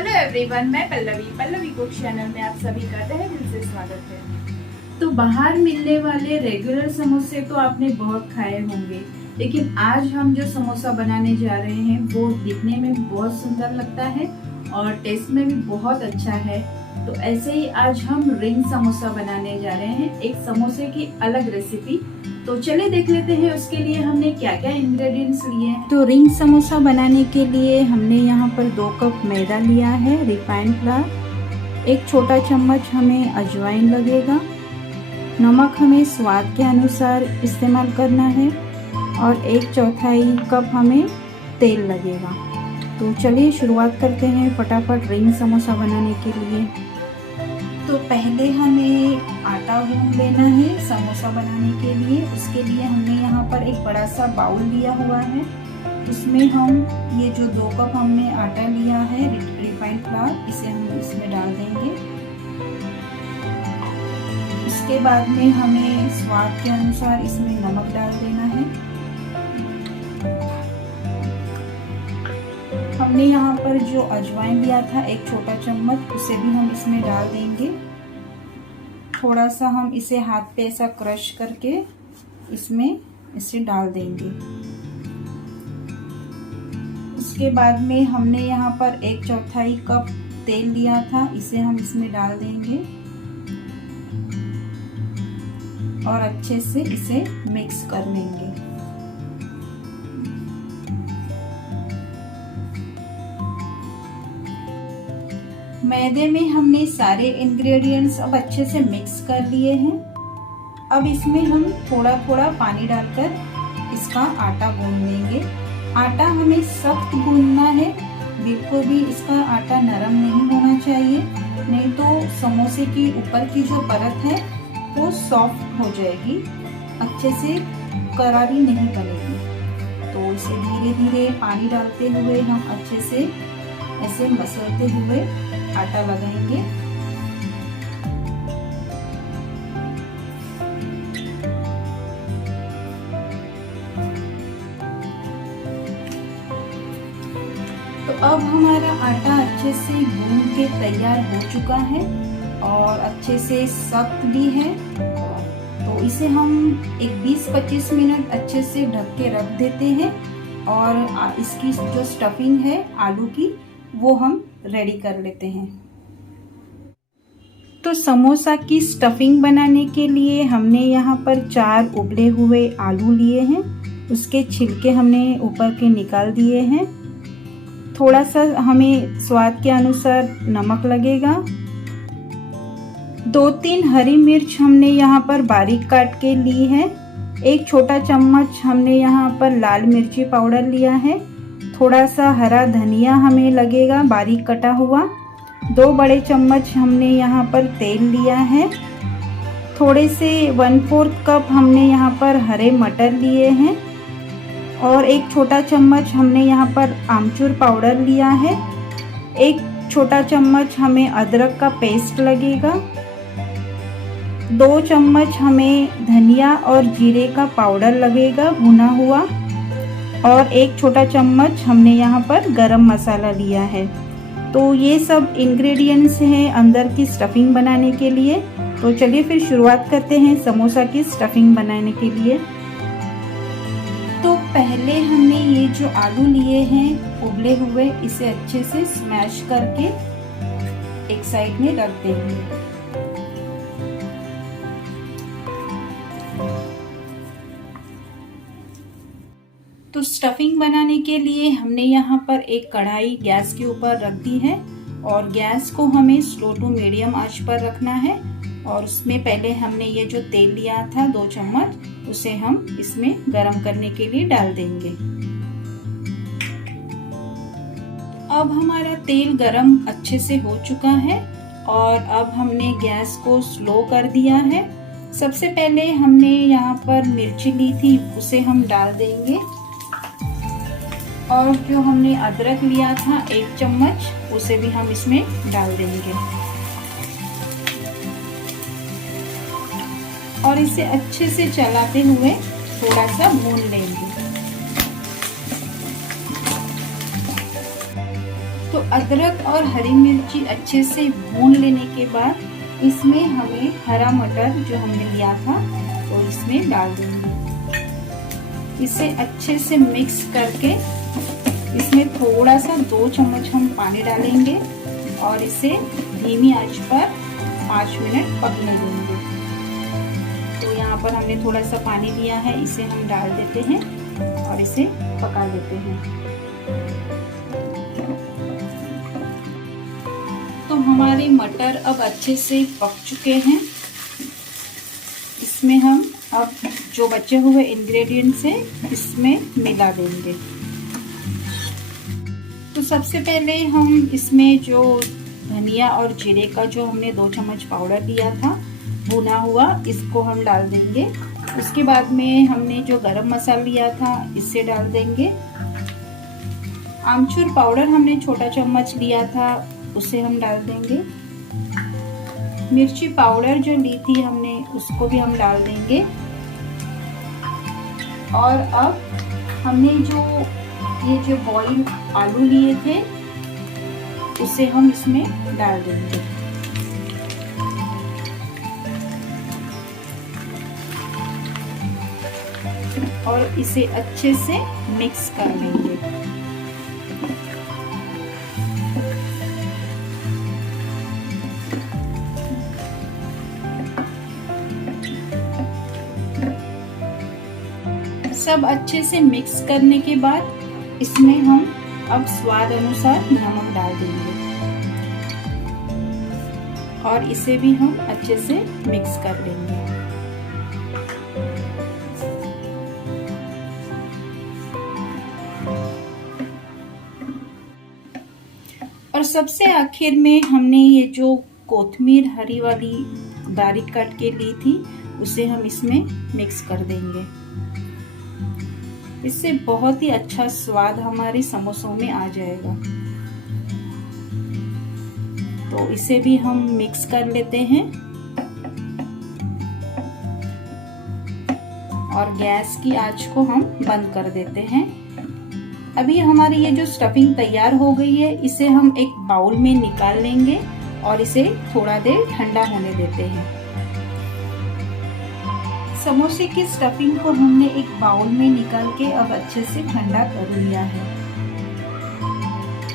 Hello everyone, मैं Pallavi cook channel में आप सभी का तहे दिल से स्वागत है। तो बाहर मिलने वाले रेगुलर समोसे तो आपने बहुत खाए होंगे, लेकिन आज हम जो समोसा बनाने जा रहे हैं वो दिखने में बहुत सुंदर लगता है और टेस्ट में भी बहुत अच्छा है। तो ऐसे ही आज हम रिंग समोसा बनाने जा रहे हैं, एक समोसे की अलग रेसिपी। तो चलिए देख लेते हैं उसके लिए हमने क्या क्या इंग्रेडिएंट्स लिए हैं। तो रिंग समोसा बनाने के लिए हमने यहाँ पर 2 कप मैदा लिया है, रिफाइंड फ्लावर, 1 छोटा चम्मच हमें अजवाइन लगेगा, नमक हमें स्वाद के अनुसार इस्तेमाल करना है और 1/4 कप हमें तेल लगेगा। तो चलिए शुरुआत करते हैं फटाफट रिंग समोसा बनाने के लिए। तो पहले हमें आटा गूंद लेना है समोसा बनाने के लिए। उसके लिए हमने यहाँ पर एक बड़ा सा बाउल लिया हुआ है, उसमें हम ये जो 2 कप हमने आटा लिया है रिफाइंड फ्लावर, इसे हम इसमें डाल देंगे। उसके बाद में हमें स्वाद के अनुसार इसमें नमक डाल देना है। हमने यहाँ पर जो अजवाइन लिया था 1 छोटा चम्मच, उसे भी हम इसमें डाल देंगे। थोड़ा सा हम इसे हाथ पे ऐसा क्रश करके इसमें इसे डाल देंगे। उसके बाद में हमने यहाँ पर 1/4 कप तेल लिया था, इसे हम इसमें डाल देंगे और अच्छे से इसे मिक्स कर लेंगे। मैदे में हमने सारे इंग्रेडिएंट्स अब अच्छे से मिक्स कर लिए हैं। अब इसमें हम थोड़ा थोड़ा पानी डालकर इसका आटा गूंद लेंगे। आटा हमें सख्त गूंदना है, बिल्कुल भी इसका आटा नरम नहीं होना चाहिए, नहीं तो समोसे की ऊपर की जो परत है वो सॉफ्ट हो जाएगी, अच्छे से करारी नहीं बनेगी। तो इसे धीरे धीरे पानी डालते हुए हम अच्छे से ऐसे मसलते हुए आटा लगाएंगे। तो अब हमारा आटा अच्छे से गूंद के तैयार हो चुका है और अच्छे से सख्त भी है। तो इसे हम एक 20-25 मिनट अच्छे से ढक के रख देते हैं और इसकी जो स्टफिंग है आलू की वो हम रेडी कर लेते हैं। तो समोसा की स्टफिंग बनाने के लिए हमने यहाँ पर 4 उबले हुए आलू लिए हैं, उसके छिलके हमने ऊपर के निकाल दिए हैं। थोड़ा सा हमें स्वाद के अनुसार नमक लगेगा। 2-3 हरी मिर्च हमने यहाँ पर बारीक काट के ली है। 1 छोटा चम्मच हमने यहाँ पर लाल मिर्ची पाउडर लिया है। थोड़ा सा हरा धनिया हमें लगेगा बारीक कटा हुआ। 2 बड़े चम्मच हमने यहाँ पर तेल लिया है। थोड़े से 1/4 कप हमने यहाँ पर हरे मटर लिए हैं और 1 छोटा चम्मच हमने यहाँ पर आमचूर पाउडर लिया है। 1 छोटा चम्मच हमें अदरक का पेस्ट लगेगा। 2 चम्मच हमें धनिया और जीरे का पाउडर लगेगा भुना हुआ और 1 छोटा चम्मच हमने यहाँ पर गरम मसाला लिया है। तो ये सब इंग्रेडिएंट्स हैं अंदर की स्टफिंग बनाने के लिए। तो चलिए फिर शुरुआत करते हैं समोसा की स्टफिंग बनाने के लिए। तो पहले हमने ये जो आलू लिए हैं उबले हुए, इसे अच्छे से स्मैश करके एक साइड में रख देंगे। तो स्टफिंग बनाने के लिए हमने यहाँ पर एक कढ़ाई गैस के ऊपर रख दी है और गैस को हमें स्लो टू मीडियम आंच पर रखना है। और उसमें पहले हमने ये जो तेल लिया था 2 चम्मच, उसे हम इसमें गरम करने के लिए डाल देंगे। अब हमारा तेल गरम अच्छे से हो चुका है और अब हमने गैस को स्लो कर दिया है। सबसे पहले हमने यहाँ पर मिर्ची ली थी, उसे हम डाल देंगे और जो हमने अदरक लिया था 1 चम्मच, उसे भी हम इसमें डाल देंगे और इसे अच्छे से चलाते हुए थोड़ा सा भून लेंगे। तो अदरक और हरी मिर्ची अच्छे से भून लेने के बाद इसमें हमें हरा मटर जो हमने लिया था वो इसमें डाल देंगे। इसे अच्छे से मिक्स करके इसमें थोड़ा सा 2 चम्मच हम पानी डालेंगे और इसे धीमी आंच पर 5 मिनट पकने देंगे। तो यहाँ पर हमने थोड़ा सा पानी लिया है, इसे हम डाल देते हैं और इसे पका लेते हैं। तो हमारे मटर अब अच्छे से पक चुके हैं। इसमें हम अब जो बचे हुए इंग्रेडिएंट्स हैं इसमें मिला देंगे। तो सबसे पहले हम इसमें जो धनिया और जीरे का जो हमने 2 चम्मच पाउडर लिया था भुना हुआ, इसको हम डाल देंगे। उसके बाद में हमने जो गरम मसाला लिया था इसे डाल देंगे। आमचूर पाउडर हमने छोटा चम्मच लिया था उसे हम डाल देंगे। मिर्ची पाउडर जो ली थी हमने उसको भी हम डाल देंगे। और अब हमने जो बॉइल आलू लिए थे उसे हम इसमें डाल देंगे। और इसे अच्छे से मिक्स कर लेंगे। सब अच्छे से मिक्स करने के बाद इसमें हम अब स्वाद अनुसार नमक डाल देंगे और इसे भी हम अच्छे से मिक्स कर लेंगे। और सबसे आखिर में हमने ये जो कोथमीर हरी वाली बारीक काट के ली थी उसे हम इसमें मिक्स कर देंगे। इससे बहुत ही अच्छा स्वाद हमारे समोसों में आ जाएगा। तो इसे भी हम मिक्स कर लेते हैं और गैस की आंच को हम बंद कर देते हैं। अभी हमारी ये जो स्टफिंग तैयार हो गई है, इसे हम एक बाउल में निकाल लेंगे और इसे थोड़ा देर ठंडा होने देते हैं। समोसे की स्टफिंग को हमने एक बाउल में निकाल के अब अच्छे से ठंडा कर लिया है।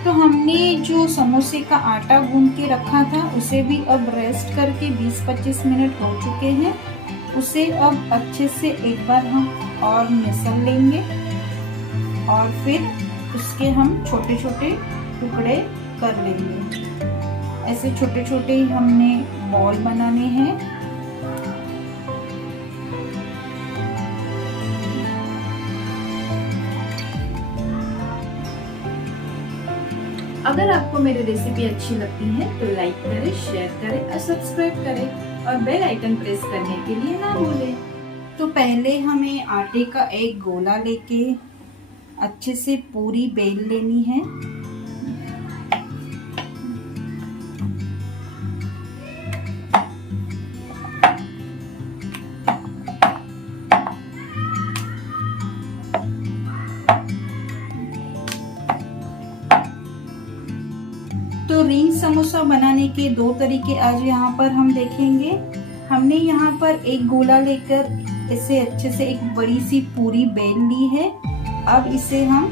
तो हमने जो समोसे का आटा गूंद के रखा था उसे भी अब रेस्ट करके 20-25 मिनट हो चुके हैं। उसे अब अच्छे से एक बार हम और मिसल लेंगे और फिर उसके हम छोटे छोटे टुकड़े कर लेंगे। ऐसे छोटे छोटे ही हमने बॉल बनाने हैं। अगर आपको मेरी रेसिपी अच्छी लगती है तो लाइक करें, शेयर करें और सब्सक्राइब करें और बेल आइकन प्रेस करने के लिए ना भूलें। तो पहले हमें आटे का एक गोला लेके अच्छे से पूरी बेल लेनी है। तो रिंग समोसा बनाने के 2 तरीके आज यहाँ पर हम देखेंगे। हमने यहाँ पर एक गोला लेकर इसे अच्छे से एक बड़ी सी पूरी बेल ली है। अब इसे हम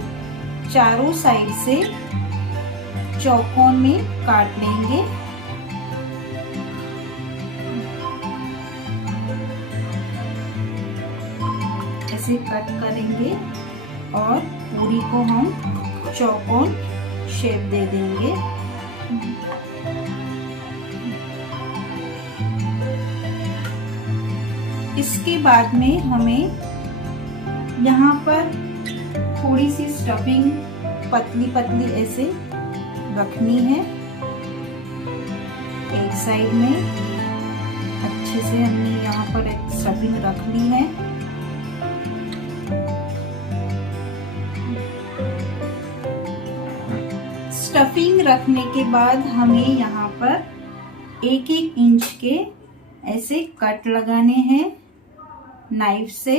चारों साइड से चौकोन में काट लेंगे। ऐसे कट करेंगे और पूरी को हम चौकोन शेप दे देंगे। इसके बाद में हमें यहाँ पर थोड़ी सी स्टफिंग पतली पतली ऐसे रखनी है। एक साइड में अच्छे से हमने यहाँ पर एक स्टफिंग रख ली है। स्टफिंग रखने के बाद हमें यहाँ पर 1-1 इंच के ऐसे कट लगाने हैं नाइफ से।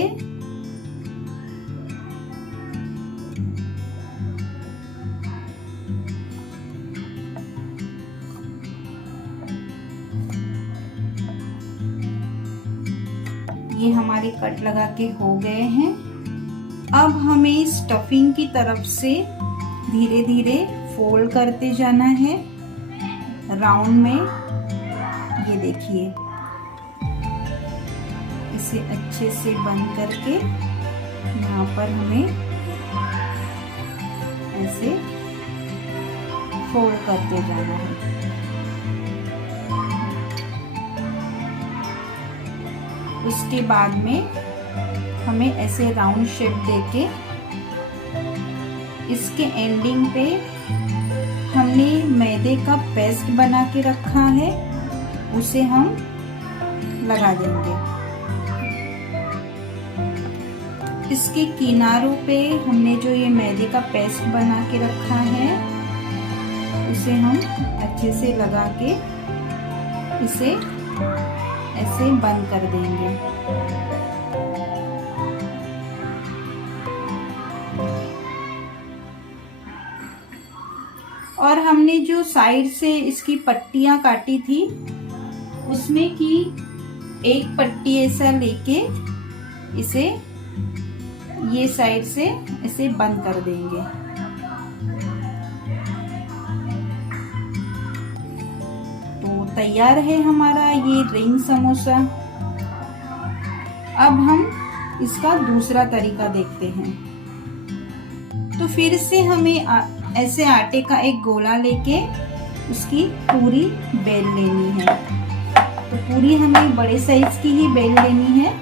ये हमारे कट लगा के हो गए हैं। अब हमें स्टफिंग की तरफ से धीरे धीरे फोल्ड करते जाना है राउंड में। ये देखिए, इसे अच्छे से बंद करके यहाँ पर हमें ऐसे फोल्ड करते जाना है। उसके बाद में हमें ऐसे राउंड शेप देके इसके एंडिंग पे हमने मैदे का पेस्ट बना के रखा है, उसे हम लगा देंगे। इसके किनारों पे हमने जो ये मैदे का पेस्ट बना के रखा है, उसे हम अच्छे से लगा के इसे ऐसे बंद कर देंगे। और हमने जो साइड से इसकी पट्टियां काटी थी, उसमें की एक पट्टी ऐसा लेके इसे ये साइड से इसे बंद कर देंगे। तो तैयार है हमारा ये रिंग समोसा। अब हम इसका दूसरा तरीका देखते हैं। तो फिर से हमें ऐसे आटे का एक गोला लेके उसकी पूरी बेल लेनी है। तो पूरी हमें बड़े साइज की ही बेल लेनी है।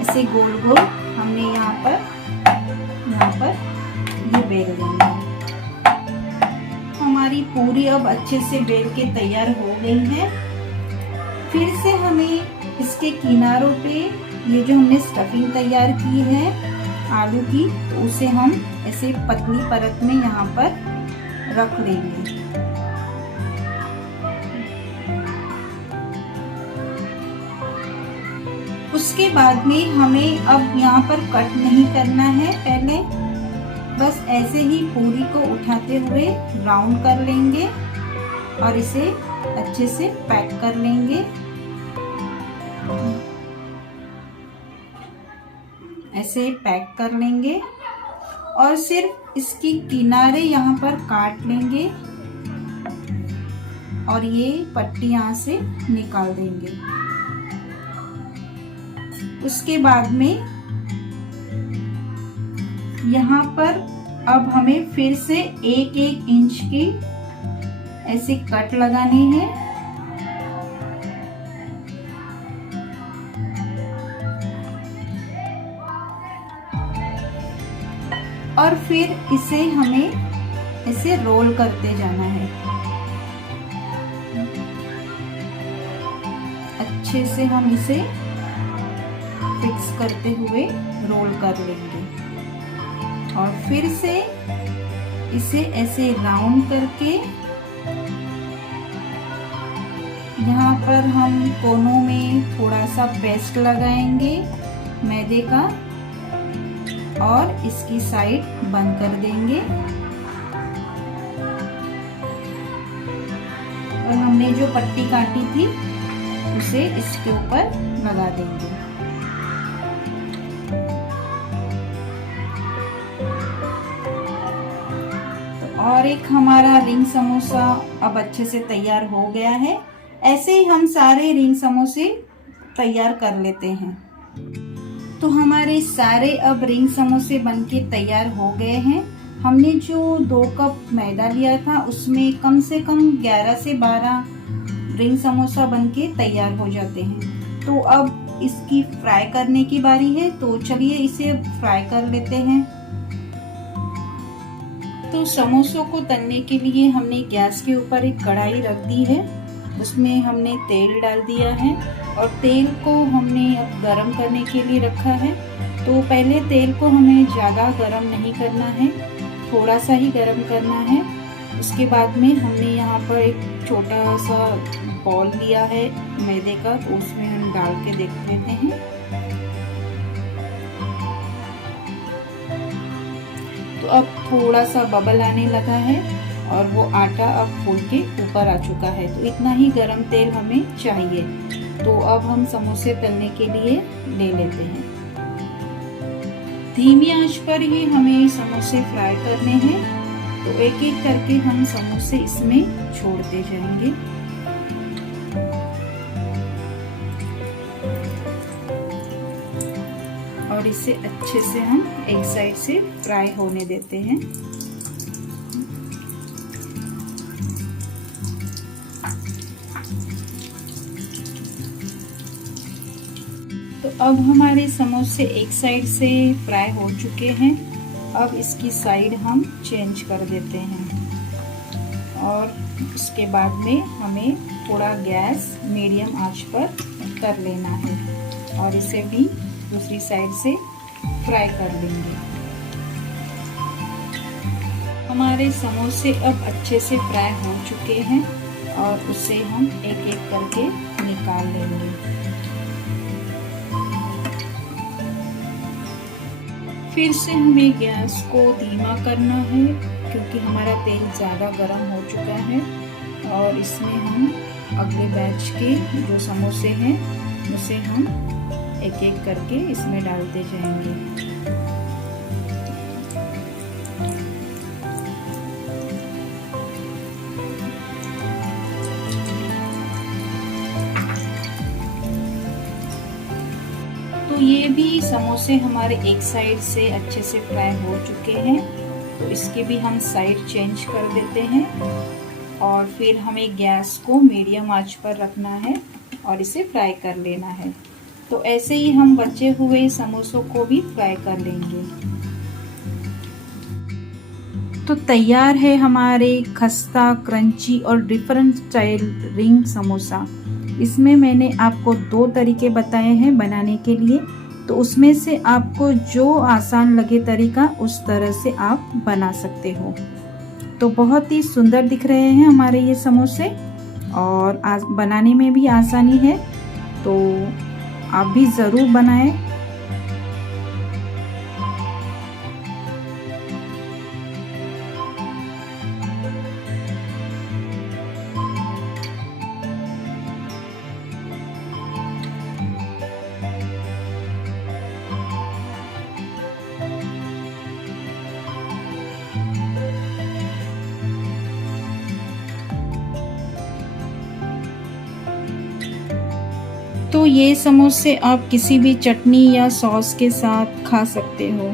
ऐसे गोल गोल हमने यहाँ पर ये बेल लेनी है। हमारी पूरी अब अच्छे से बेल के तैयार हो गई है। फिर से हमें इसके किनारों पे ये जो हमने स्टफिंग तैयार की है आलू की, तो उसे हम ऐसे पतली परत में यहाँ पर रख लेंगे। उसके बाद में हमें अब यहाँ पर कट नहीं करना है, पहले बस ऐसे ही पूरी को उठाते हुए राउंड कर लेंगे और इसे अच्छे से पैक कर लेंगे। ऐसे पैक कर लेंगे और सिर्फ इसकी किनारे यहाँ पर काट लेंगे और ये पट्टी यहाँ से निकाल देंगे। उसके बाद में यहाँ पर अब हमें फिर से 1-1 इंच की ऐसे कट लगाने हैं। और फिर इसे हमें ऐसे रोल करते जाना है। अच्छे से हम इसे फिक्स करते हुए रोल कर लेंगे और फिर से इसे ऐसे राउंड करके यहाँ पर हम कोनों में थोड़ा सा पेस्ट लगाएंगे मैदे का और इसकी साइड बंद कर देंगे। और हमने जो पट्टी काटी थी उसे इसके ऊपर लगा देंगे। तो और एक हमारा रिंग समोसा अब अच्छे से तैयार हो गया है। ऐसे ही हम सारे रिंग समोसे तैयार कर लेते हैं। तो हमारे सारे अब रिंग समोसे बनके तैयार हो गए हैं। हमने जो 2 कप मैदा लिया था उसमें कम से कम 11 से 12 रिंग समोसा बनके तैयार हो जाते हैं। तो अब इसकी फ्राई करने की बारी है, तो चलिए इसे फ्राई कर लेते हैं। तो समोसों को तलने के लिए हमने गैस के ऊपर एक कढ़ाई रख दी है, उसमें हमने तेल डाल दिया है और तेल को हमने अब गरम करने के लिए रखा है। तो पहले तेल को हमें ज़्यादा गरम नहीं करना है, थोड़ा सा ही गरम करना है। उसके बाद में हमने यहाँ पर एक छोटा सा बॉल लिया है मैदे का, तो उसमें हम डाल के देख लेते हैं। तो अब थोड़ा सा बबल आने लगा है, और वो आटा अब फूल के ऊपर आ चुका है। तो इतना ही गरम तेल हमें चाहिए। तो अब हम समोसे तलने के लिए ले लेते हैं। धीमी आंच पर ही हमें समोसे फ्राई करने हैं। तो एक एक करके हम समोसे इसमें छोड़ते जाएंगे। और इसे अच्छे से हम एक साइड से फ्राई होने देते हैं। तो अब हमारे समोसे एक साइड से फ्राई हो चुके हैं। अब इसकी साइड हम चेंज कर देते हैं और उसके बाद में हमें थोड़ा गैस मीडियम आंच पर कर लेना है और इसे भी दूसरी साइड से फ्राई कर लेंगे। हमारे समोसे अब अच्छे से फ्राई हो चुके हैं और उसे हम एक एक करके निकाल लेंगे। फिर से हमें गैस को धीमा करना है क्योंकि हमारा तेल ज़्यादा गर्म हो चुका है और इसमें हम अगले बैच के जो समोसे हैं उसे हम एक एक करके इसमें डालते जाएंगे। तो ये भी समोसे हमारे एक साइड से अच्छे से फ्राई हो चुके हैं। तो इसके भी हम साइड चेंज कर देते हैं और फिर हमें गैस को मीडियम आंच पर रखना है और इसे फ्राई कर लेना है। तो ऐसे ही हम बचे हुए समोसों को भी फ्राई कर लेंगे। तो तैयार है हमारे खस्ता, क्रंची और डिफरेंट स्टाइल रिंग समोसा। इसमें मैंने आपको 2 तरीके बताए हैं बनाने के लिए। तो उसमें से आपको जो आसान लगे तरीका उस तरह से आप बना सकते हो। तो बहुत ही सुंदर दिख रहे हैं हमारे ये समोसे और बनाने में भी आसानी है। तो आप भी ज़रूर बनाएं। तो ये समोसे आप किसी भी चटनी या सॉस के साथ खा सकते हो।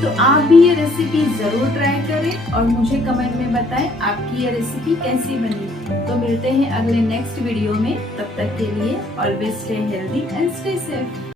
तो आप भी ये रेसिपी जरूर ट्राई करें और मुझे कमेंट में बताएं आपकी ये रेसिपी कैसी बनी। तो मिलते हैं अगले नेक्स्ट वीडियो में। तब तक के लिए always stay healthy and stay safe.